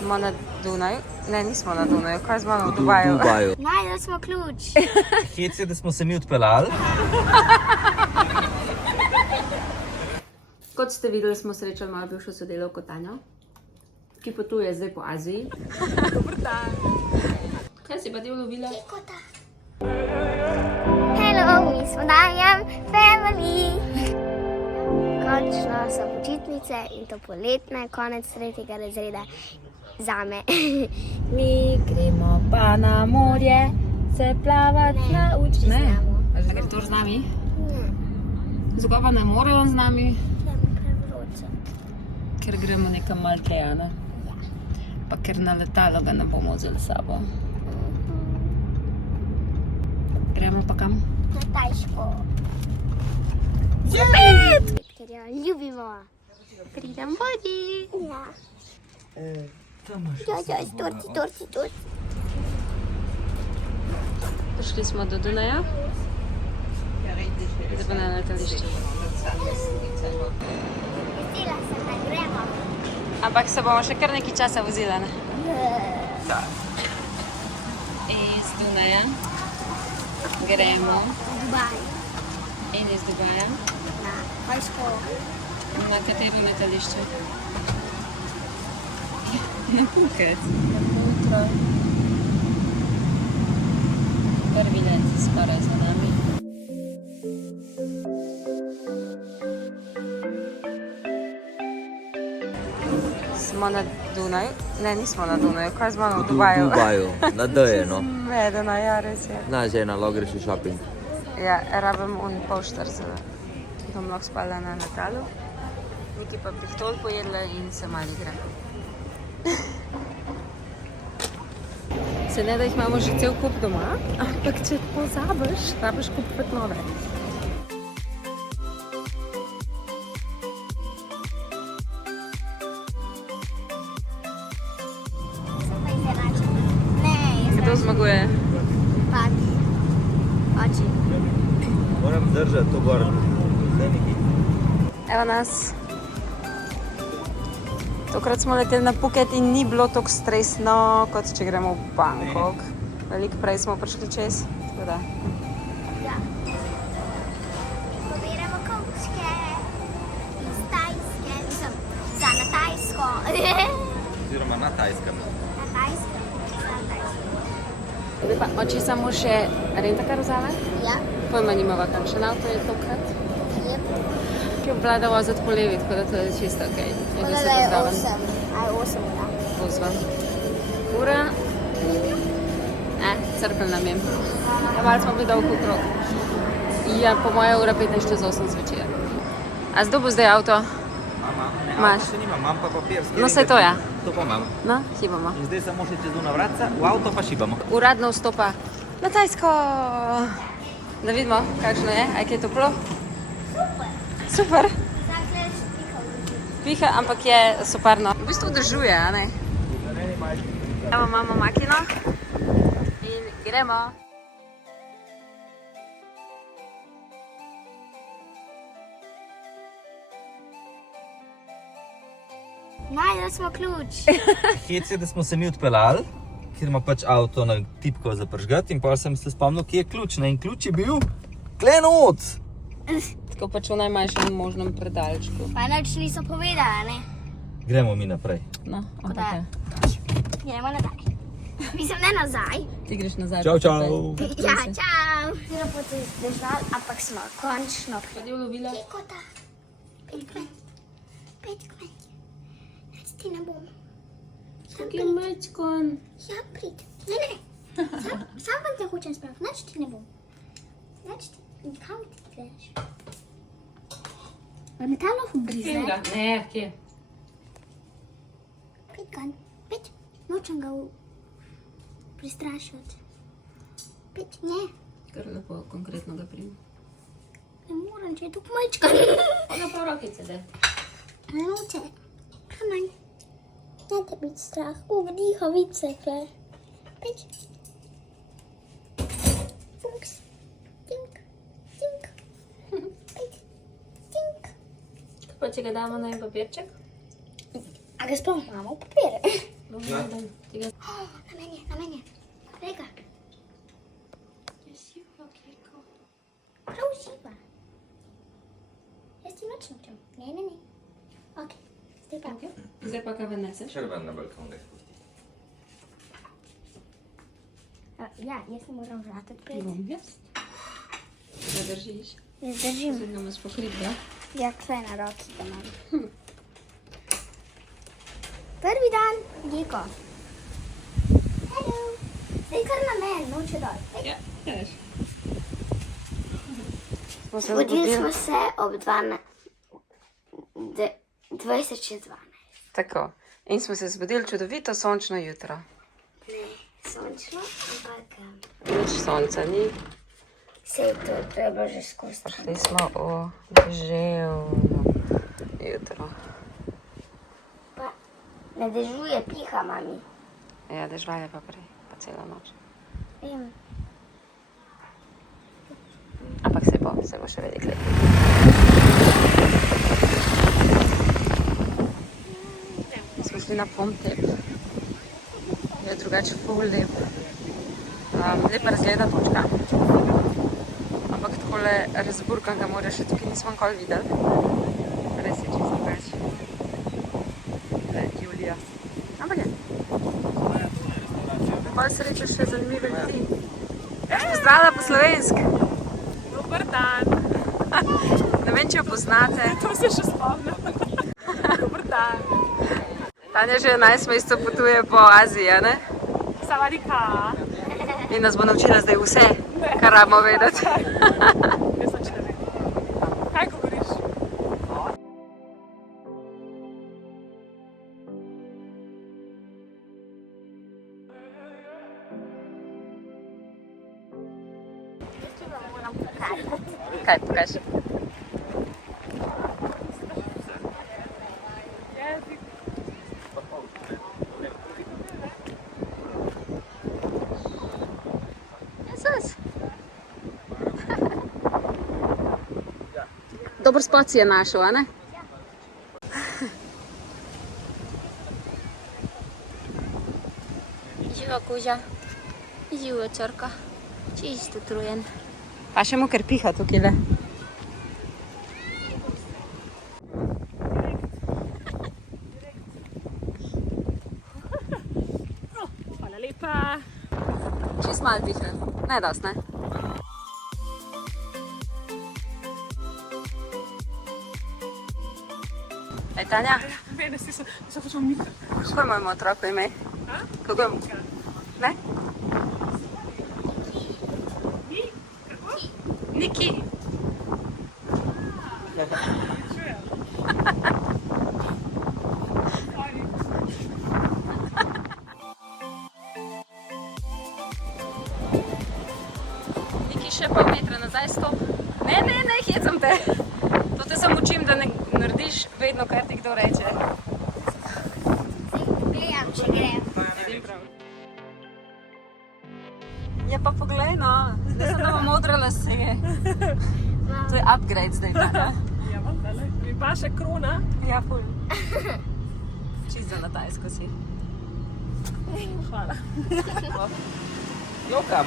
Smo na Dunaju. Ne, nismo na Dunaju. Kaj smo v Dubaju? Najdel smo ključ. Hec je, da smo se mi odpeljali. Kot ste videli, smo srečali mojo bivšo sodelavko Tanjo, ki potuje zdaj po Aziji. Dobar dan. Kaj si pa ti ulovila? Kikota. Hello, mi smo Damjan family. Končno so počitnice in to poletne, konec 3. razreda zame. Mi gremo pa na morje, se plavat naučiti. Ne, a že gre to z nami? Ne, Zakaj pa ne more on z nami? ker mi prevroče. Ker gremo nekam malo tja, ne? Pa ker na letalo ga ne bomo vzeli s sabo. Gremo pa kam? Na Tajsko. Spet! Ker jo ljubimo. Pridem vodi. Ja. Torci. Prišli smo do Dunaja. Zdaj pa na letališče. Vesela sem, da gremo. Ampak se bomo še kar nekaj časa vozila, ne? Iz Dunaja gremo Dubaj. in iz Dubaja. Na Tajsko. Na katero letališče? Na Phuket. Jutro. Prvi let skoraj za nami. Smo na Dunaju. Ne, nismo na Dunaju. Kaj smo v Dubaju? V Dubaju, na D, no. Medena, ja, res je. Na žena, lahko greš v shopping. Ja, rabim poštar, da bom lahko spala na letalu. Nekaj pa pihtol pojedla in se malo igra. Se ne, da jih imamo že cel kup doma, ampak če pozabiš, rabiš kupiti nove. Super izenačen. Ne, jaz Kdo zmaguje? Pač. Oči. Moram držati to gor. Evo nas. Tokrat smo leteli na Phuket in ni bilo tako stresno, kot če gremo v Bangkok. Veliko prej smo prišli čez, tako da. Ja. Pobiramo kovčke iz Tajske, mislim, na Tajsko. Oziroma na Tajskem. Na Tajsko. Na Tajsko. Zdaj pa oči samo še rentakar vzame. Ja. Pojma nimava, kakšen avto je tokrat. Jep. Ki obvlada voziti po levi, tako da to je čisto okej. Je že se Da je pozdravim. 8. Aj 8, da. Pozvam. Ura. Crkven nam je. Ja, malo smo bili dolgo okrog. Ja, po moje ura 15 čez 8 zvečer. A zdaj bo zdaj avto? Imaš? Še nimam, imam pa papir. No, saj to je. To pa imam. No, hibamo. In zdaj samo še čez una vratca, v avto pa šibamo. Uradno vstopa na Tajsko. Da vidimo, kakšno je. Aj, kaj je toplo? Super. Zakaj še pihal? Piha, ampak je superno. V bistvu držuje, a ne? Evo imamo makino in gremo. Najdel smo ključ. Hec je, da smo se mi odpeljali, ker ima pač avto na tipko za prižgati in pa sem se spomnil, kje je ključ. In ključ je bil klenot. Tako pač v najmanjšem možnem predalčku. Pa nič niso povedali, ne? Gremo mi naprej. No, Da. okay. Gremo nazaj. Mislim, ne nazaj. Ti greš nazaj. Čau, pa čau. naprej. Ja, čau. Zelo pot je zdržal, ampak smo končno. Pa ti ulovila? Kikota. 5 kmet. 5 kmet. Nič ti ne bom. Tukaj mečkon. Ja, prid. Ne. Sam vam te hočem spraviti. Nič ti ne bom. Nič ti. Kam ti greš? Pa metalo grize. Ne, kje? 5 gan. 5. Nočem ga prestrašiti. 5. Ne. Kar lepo, konkretno ga primem. Ne moram, če je tu kmečka. Ona pa rokice, da. Ne noče. Kamanj. Ne te biti strah. Dihavice, kaj. 5. Funks. Tink. Tink. 5. Tink. Pa če ga damo na en papirček? A ga sploh imamo papire? Ja, Na meni. Glej ga. Prav živa. Jaz ti noč nočem. Ne. Ok, zdaj pa. Zdaj pa kaj venese? Črven na balkon ga spusti. Ja, jaz ne moram vrata odpreti. Bom jaz. Da držiš. Jaz držim. Zdaj ga imaš pokrit, da? Ja, kaj na roki da imam. Prvi dan, Geko. Hello. Zdaj kar na meni, noče dol. Ja, veš. Zbudili smo se ob 20 čez 12. Tako. In smo se zbudili čudovito sončno jutro. Ne, sončno, ampak Nič sonca ni. sej to je bilo že skozi. Prišli smo v deževno jutro. Pa ne dežuje, piha, mami. Ja, dežvala je pa prej, pa celo noč. Vem. Ampak se bo še veliko let. Smo šli na Pomtep. Je drugače ful lep. Lepa razgleda točka. Ampak takole razburkanega morja še tukaj nismo nikoli videli. Res je čisto drugače. Julija. Ampak je. Hvala sreče še zanimive ljudi. Pozdravlja po slovensk. Dober dan. Ne vem, če jo poznate. To se še spomnim. Dober dan. Tanja že 11 mesecev potuje po Aziji, ne? Savadika. In nas bo naučila zdaj vse, kar rabimo vedeti. Jaz sem človek. Kaj govoriš? Kaj pokaži? Jezik. Jezus. Dober spot si je našel, a ne? Živa kuža, živa črka, čisto utrujen. Pa še mu ker piha tukaj, le. Hvala lepa. Čist malo piha, ne dost, ne? Ej, Tanja, Mene si se hočemo Mika. kako je mojemu otroku ime? Kako je mu? Ne? Niki. Niki še pol metra nazaj stop. Ne, hecam te. To te samo učim, da ne narediš vedno, kar ti kdo reče. Gledam, če grem. Edim prav. Ja pa poglej, no. Zdaj sem doma modre lase. To je upgrade zdaj, tako. Ja, vendale. Mi pa še krona. Ja, ful. Čisto na tajsko si. Hvala. Jokam,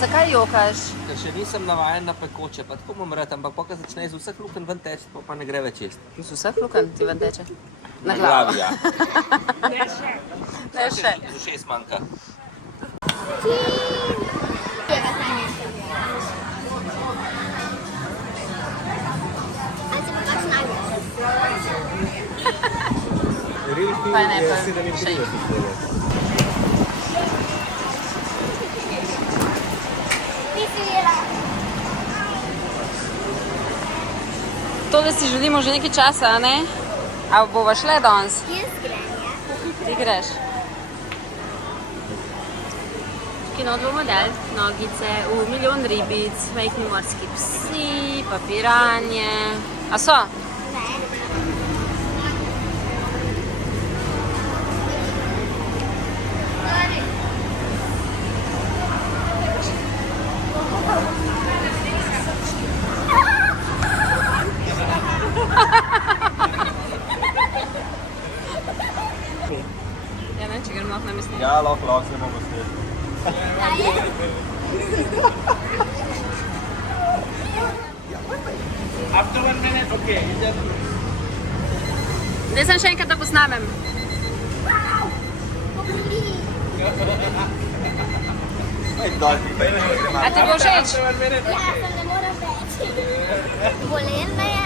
Zakaj jokaš? ker še nisem navajen na pekoče, pa tako bom rad, ampak pokaj začne iz vseh luken ven teči, pa ne gre več jesti. Iz vseh luken ti ven teče. Na glavo. ja. Ne še. Ne še. Z ušes manjka. Pineapple shake. Tole si želimo že nekaj časa, a ne? A bova šle danes? Jaz grem, ja. Ti greš. Kino bo model, nogice, milijon ribic, majhni morski psi, papiranje. A so? Ne. Ja, ne vem, če če gremo lahko na mesnik. Ja, lahko se bomo sredi. After 1 minute, okay. Zdaj sem še enkrat, da posnamem. A ti bo všeč? After 1 minute, Ja, sem ne morem več. Bolel me je,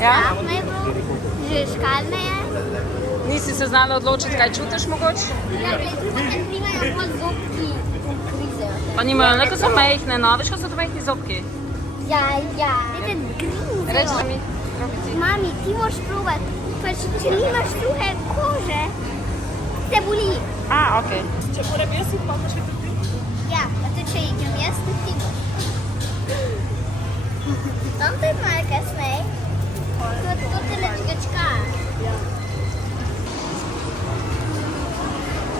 Ja? strah me je bil, žužkal me je. Nisi se znala odločiti, kaj čutiš mogoče? Ja, nimajo bolj zobki, grizejo. Pa nimajo, neko so majhne, no, veš, ko so to majhni zobki. Ja, ja. Grizejo. Reči mi, probiti. Mami, ti moraš probati, pač če nimaš suhe kože, te boli. A, okej. Če moram jaz iti, pa boš še tudi. Ja, pa tudi če idem jaz, tudi ti boš. Tam to je malo kasneje. To te lečkačka.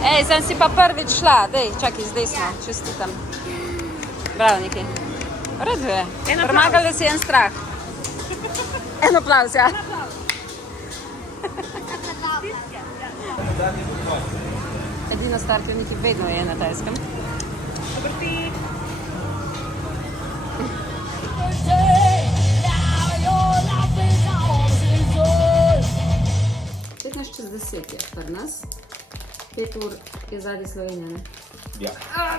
Ej, sem si pa prvič šla, dej, čakaj, zdaj smo, čestitam. Bravo, Niki. V redu je. Premagali si en strah. En aplavz, ja. Edina stvar, ki jo Niki vedno je na Tajskem. Dober ti. 10 je pri nas. 5 ur je zadnji Slovenija, ne? Ja.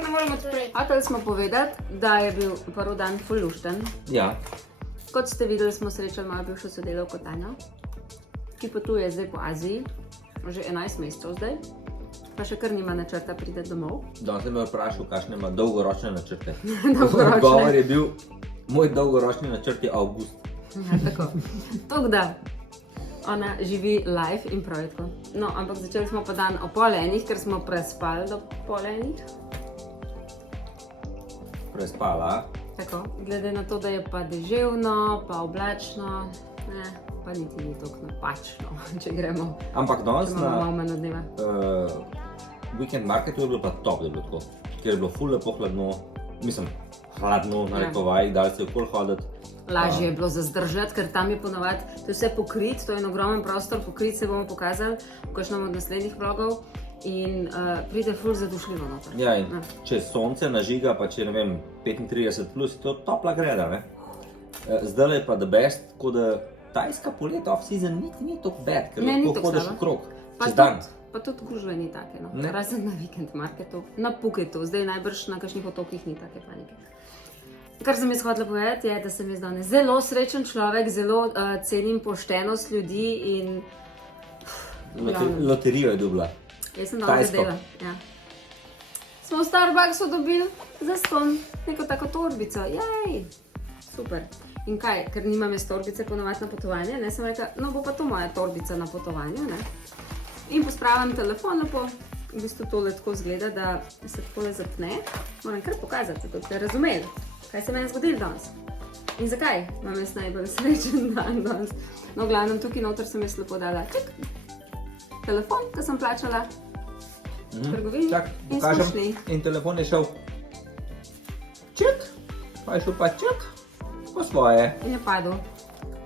Ne moremo odpreti. Hoteli smo povedati, da je bil prvi dan ful lušten. Ja. Kot ste videli, smo srečali malo bivšo sodelavko Tanjo, ki potuje zdaj po Aziji, že 11 mesecev zdaj, pa še kar nima načrta priti domov. Danes sem me vprašal, kakšne ima dolgoročne načrte. Dolgoročne. Odgovor je bil, moj dolgoročni načrt je avgust. Ja, tako. Tako da, ona živi live in prav je tako. No, ampak začeli smo pa dan o 12:30, ker smo prespali do 12:30. Prespala. Tako, glede na to, da je pa deževno, pa oblačno, ne, pa niti ni tako napačno, če gremo. Ampak danes Če imamo malo na manj od dneva. weekend marketu je bilo pa top, da je bilo tako. Ker je bilo ful lepo hladno, mislim, hladno, narekovaj, dali se okoli hoditi. Lažje je bilo za zdržati, ker tam je ponovadi, to je vse pokrit, to je en ogromen prostor, pokrit se bomo pokazali v kakšnem od naslednjih vlogov in pride ful zadušljivo noter. Ja, in če sonce nažiga, pa če ne vem, 35 plus, je to topla greda, ne? Zdaj je pa the best, tako da tajska poleta off-season niti ni tako bad, ker Ne, ni lahko tako hodiš slaba. okrog, Pa čez dan. Pa tudi gužve ni take, no. Ne. Razen na weekend marketu, na Phuketu, zdaj najbrž na kakšnih otokih ni take panike. Kar sem jaz hotela povedati je, da sem jaz danes zelo srečen človek, zelo cenim poštenost ljudi in Loterijo je dobila. jaz sem danes Tajsko. dela. Ja. Smo v Starbucksu dobili za ston neko tako torbico, jej, super. In kaj, ker nimam jaz torbice ponovati na potovanje, ne, sem rekla, no bo pa to moja torbica na potovanje, ne. In pospravim telefon lepo, v bistvu tole tako izgleda, da se takole zapne. Moram kar pokazati, da ste razumeli, kaj se meni zgodilo danes. In zakaj imam jaz najbolj srečen dan danes. No, v glavnem tukaj noter sem jaz lepo dala ček, telefon, ki sem plačala v trgovini Čak, in smo pokažem. šli. In telefon je šel ček, pa je šel pa ček, po svoje. In je padel.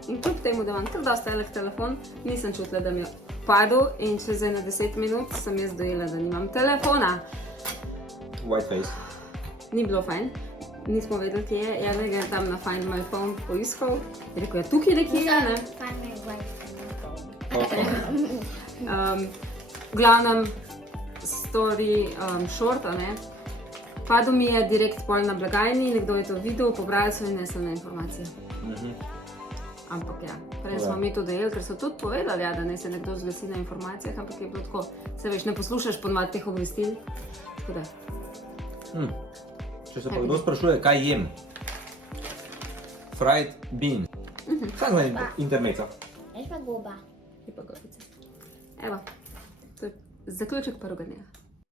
In kljub temu, da imam kar dosta velik telefon, nisem čutila, da mi je padel in čez 10 minut sem jaz dojela, da nimam telefona. White face. Ni bilo fajn, nismo vedeli, kje je. Ja, je tam na Find My Phone poiskal. Je rekel, ja, tukaj nekje je, ne? V glavnem, story short, a ne? Padel mi je direkt pol na blagajni, nekdo je to videl, pobrali so in nesel na informacije. Ampak ja, prej smo mi to dojeli, ker so tudi povedali, ja, da ne se nekdo zglasi na informacijah, ampak je bilo tako, se veš, ne poslušaš ponovadi teh obvestil. Tako da. Če se pa kdo sprašuje, kaj jem? Fried bean. Kaj na internetu? Veš pa goba. Je pa gobica. Evo, to je zaključek prvega dneva.